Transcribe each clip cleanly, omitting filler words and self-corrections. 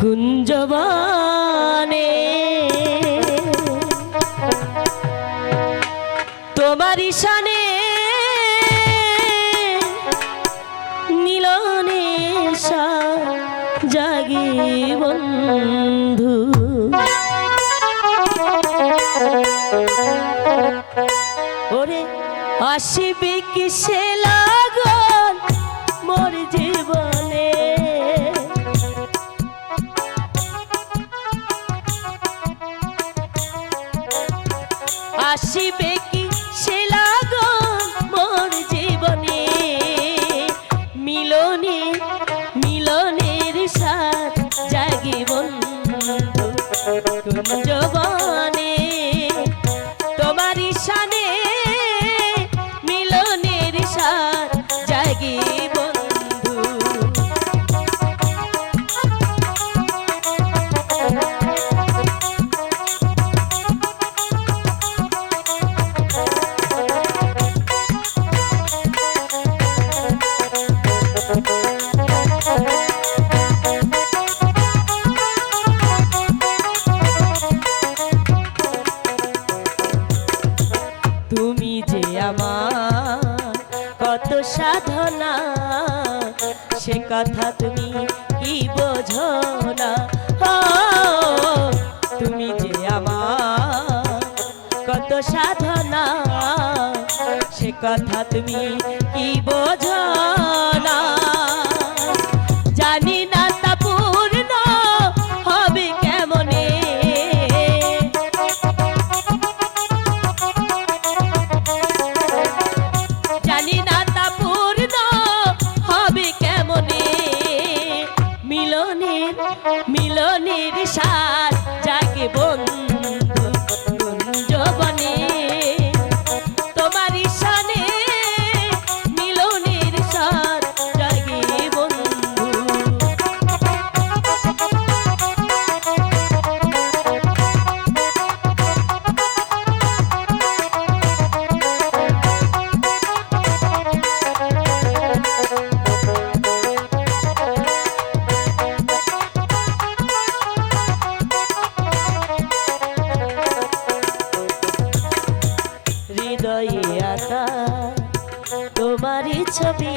কুঞ্জবনে তোমার ঈশানে মিলনে জাগি বন্ধু ওরে আসিবে কিসে লাগন মোর জীবনে আসিবে কিসে লাগন মোর জীবনে মিলনে মিলনের সাথ জাগি বন্ধু কুঞ্জবনে তোমার ঈশানে মিলনের সাথ জাগি বন্ধু তুমি যে আমার কত সাধনা সে কথা তুমি কি বোঝো না তুমি যে আমার কত সাধনা সে কথা তুমি কি বোঝো না জানি না তা পূর্ণ হবে কেমনে জানি না তা পূর্ণ হবে কেমনে মিলনের মিলনের সাথ জাগে বন্ধু কুঞ্জবনে তোমার ঈশানে মিলনের সাথ জাগে বন্ধু হৃদয়ে আঁকা তোমারই ছবি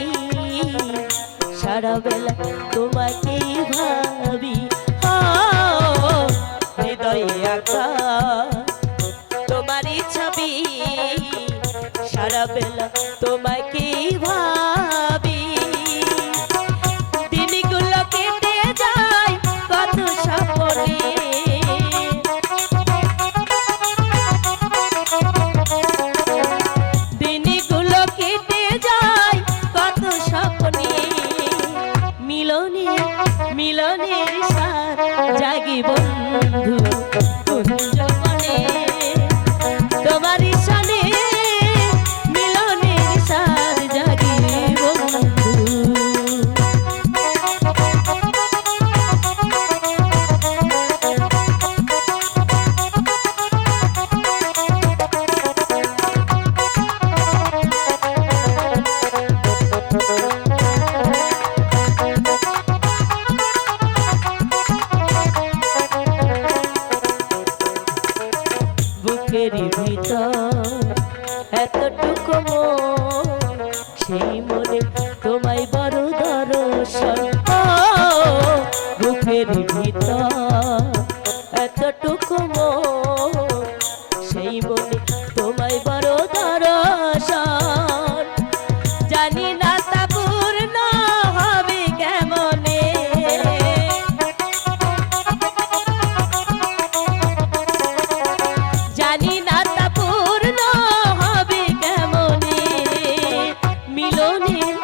সারা বেলা তোমাকেই ভাবি হৃদয়ে আঁকা তোমারই ছবি সারা বেলা তোমাকেই ভাবি দিনগুলো কেটে যায় কত স্বপ্নে মিলনের সাথ জাগি বন্ধু কুঞ্জবনে তোমার ঈশানে মিলনের সাথ জাগি বন্ধু বুকের ভিতর এতটুকু মন সেই মনে তোমায় বড় দর্শন বুকের ভিতর এতটুকু মন সেই মনে তোমায় বড় দর্শন জানি না তা পূর্ণ হবে কেমনে জানি না তা পূর্ণ হবে কেমনে মিলনের